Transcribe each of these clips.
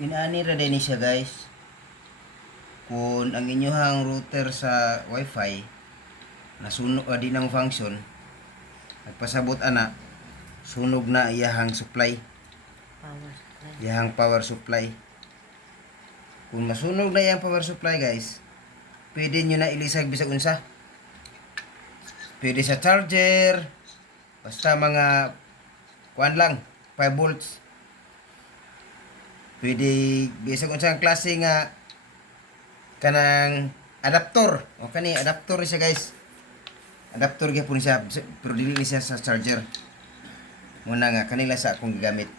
Inaani ra din siya guys. Kung ang inyong router sa wifi nasunog di na mo function, nagpasabot ana, sunog na iyahang supply, Power supply. iyahang power supply. Kung masunog na iyang power supply guys, pwede nyo na ilisag bisag unsa. Pwede sa charger, basta mga kuan lang, 5 volts. Pwede bisag unsa ang klase nga kanang adapter. O kani adapter siya guys. Adapter gyapon siya, pero dili ni siya sa charger. Muna nga kanila sa akong gigamit.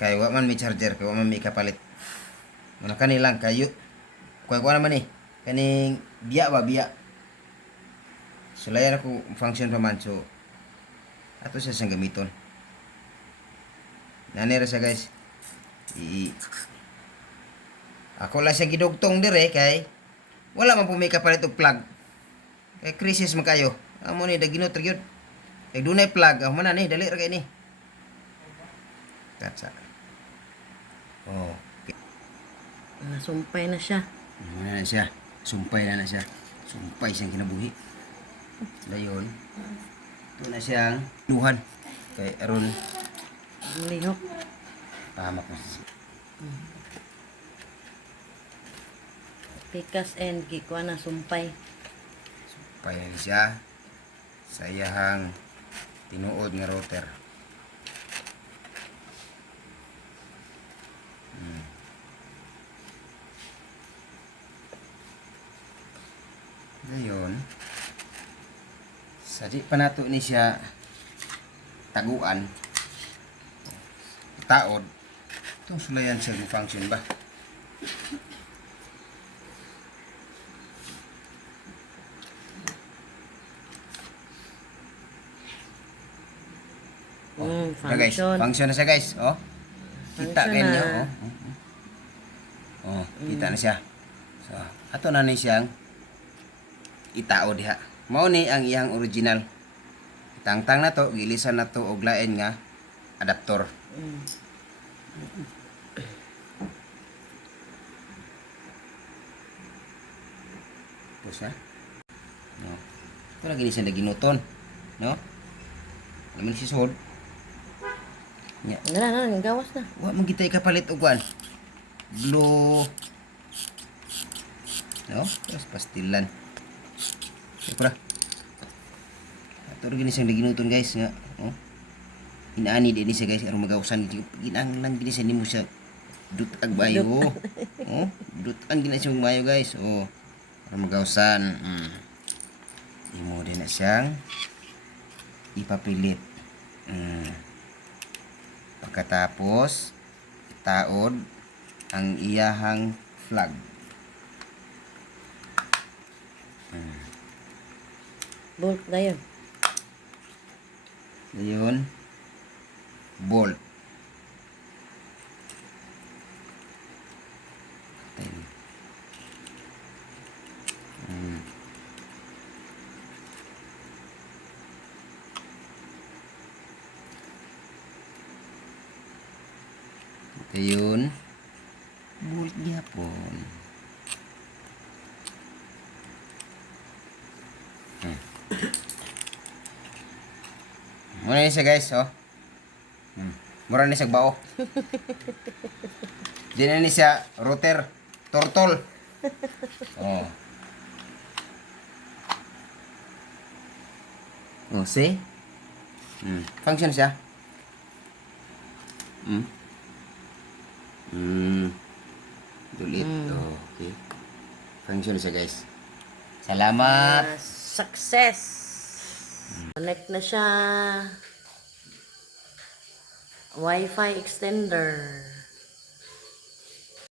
Kay wa man may charger, kay wa man may kapalit. Muna kanilang kayo. Kuha naman eh. Kaning biya ba biya. Sulayan ako function pa man, so ato siya siyang gamiton. Nanira siya guys. Ako lang siya gidugtong dire kay wala man po may kapalit og plug. Kay krisis man kayo. Amo ni daginot gyud. Kay dunay plug, amo na ni dali ra kay ni. Katsa. Oh. Nasumpay na siya. Ano na siya? Sumpay na siya. Sumpay siyang kinabuhi. Dayon. Ito na siyang luhan. Kay aron Lihok. pahamak na siya. Pikas and gikuha na sumpay. Sumpay na siya sa iyahang tinuod nga router. Ngayon, sa di pa nato ni siya taguan, taod, itong sulayan siya function ba? Guys, Function. function na siya guys, oh. Kita Function kayo na. niyo, oh. Oh, kita na siya. So, ato na ni siyang itao diha. Mao ni ang iyang original. Tangtang na to, gilisan na to og lain nga adapter. Tapos na. No. Ito na gilisan na ginuton. No? Naman si Sod. Nya. Na, gawas na. Wa man kita ikapalit og kuan. Blue. No? Tapos pastilan. Siyempre. Ato rin siyang naginuton guys nga. Oh. Inaani din siya guys. Aron magawsan. Ginang lang din siya. Hindi mo siya dutag bayo. Oh. Dutan gina siya mayo guys. Oh. Aron magawsan. Hindi mo din na siyang ipapilit. Pagkatapos itaod ang iyahang flag. Bolt na yun. Ayun. Bolt. Ayun. Bolt gyapon. Muna ni siya guys, oh. Mura ni siya bao. Di na ni siya router. Turtle. Oh. Oh, see? Function siya. Dulit. Oh, okay. Function siya guys. Salamat. Success. Connect na siya. Wi-Fi extender.